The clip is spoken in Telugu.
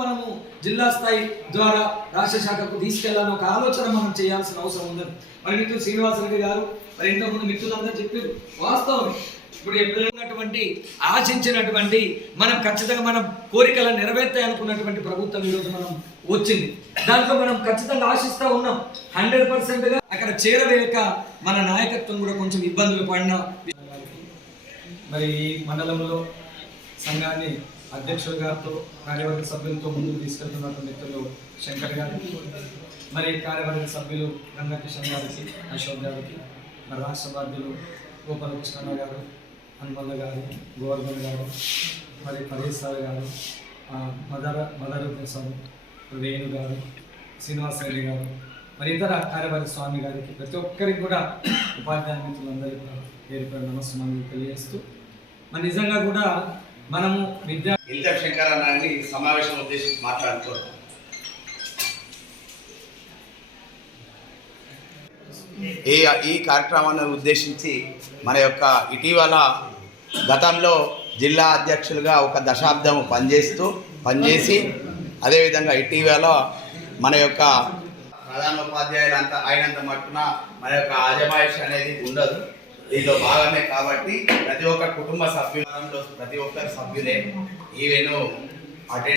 మనము జిల్లా స్థాయి ద్వారా రాష్ట్ర శాఖకు తీసుకెళ్లాలని ఒక ఆలోచన మనం చేయాల్సిన అవసరం ఉందని మరి మిత్రులు శ్రీనివాసరెడ్డి గారు మరి ఇంతకుముందు మిత్రులందరూ చెప్పారు. వాస్తవం ఇప్పుడు ఎప్పుడైనటువంటి ఆశించినటువంటి మనం ఖచ్చితంగా మనం కోరికలను నెరవేర్తాయి అనుకున్నటువంటి ప్రభుత్వం ఈరోజు మనం వచ్చింది. దాంట్లో మనం ఖచ్చితంగా ఆశిస్తూ ఉన్నాం. 100%గా అక్కడ చేరవేయక మన నాయకత్వం కూడా కొంచెం ఇబ్బందులు పడిన మరి ఈ మండలంలో సంఘాన్ని అధ్యక్షుల గారితో కార్యవర్గ సభ్యులతో ముందుకు తీసుకెళ్తున్నటువంటి మిత్రులు శంకర్ గారికి, మరి కార్యవర్గ సభ్యులు గంగాకిషన్ గారికి, అశోక్ గారికి, మరి రాష్ట్ర బాధ్యులు గోపాలకృష్ణ గారు, హనుమల్ల గారు, గోవర్ధన్ గారు, మరి పరేష్ సార్ గారు, మదరుద్దీన్ సార్, వేణు గారు, శ్రీనివాసరెడ్డి గారు, మరి ఇతర కార్యవర్గ స్వామి గారికి, ప్రతి ఒక్కరికి కూడా ఉపాధ్యాయ మిత్రులందరికీ కూడా పేరు నమస్కారాలు తెలియజేస్తూ మరి నిజంగా కూడా మనము ఇంటర్ శంకర్ అన్నని సమావేశం ఉద్దేశించి మాట్లాడుతున్నాం. ఈ కార్యక్రమాన్ని ఉద్దేశించి మన యొక్క ఇటీవల గతంలో జిల్లా అధ్యక్షులుగా ఒక దశాబ్దం పనిచేసి అదేవిధంగా ఇటీవల మన యొక్క ప్రధాన ఉపాధ్యాయులు అంతా అయినంత మట్టున మన యొక్క ఆజమాయిష్ అనేది ఉండదు. దీంట్లో భాగమే కాబట్టి ప్రతి ఒక్క కుటుంబ సభ్యులలో ప్రతి ఒక్కరి సభ్యులే ఈవెను అటెండ్